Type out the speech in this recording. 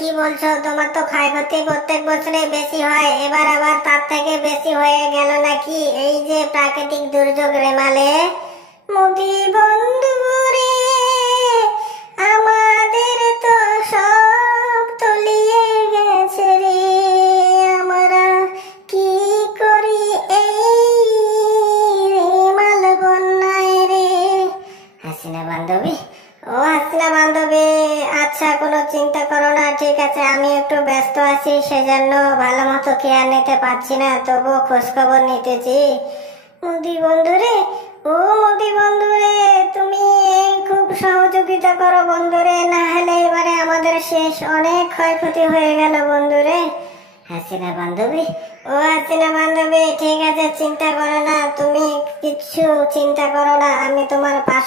কি বলছো? তোমার তো ক্ষয়ক্ষতি প্রত্যেক বছরে বেশি হয়, এবার আবার তার থেকে বেশি হয়ে গেল নাকি? এই যে প্রাকৃতিক দুর্যোগ রেমালে। মোদি বন্ধু রে, আমাদের তো সব তলিয়ে গেছে রে, আমরা কি করি এই রেমাল বন্যায় রে। হাসিনা বান্ধবী, ও হাসিনা বান্ধবী, আচ্ছা কোনো চিন্তা করো না, ঠিক আছে। আমি একটু ব্যস্ত আছি, সেজন্য ভালো মতো কেয়ার নিতে পারছি না, তবুও খোঁজ খবর নিতেছি। মোদি বন্ধুরে, ও মোদি বন্ধুরে, তুমি খুব সহযোগিতা করো বন্ধুরে, না হলে এবারে আমাদের শেষ, অনেক ক্ষয়ক্ষতি হয়ে গেল বন্ধুরে। হাসিনা বান্ধবী, ও হাসিনা বান্ধবী, ঠিক আছে চিন্তা করো না, তুমি কিচ্ছু চিন্তা করো না, আমি তোমার পাশে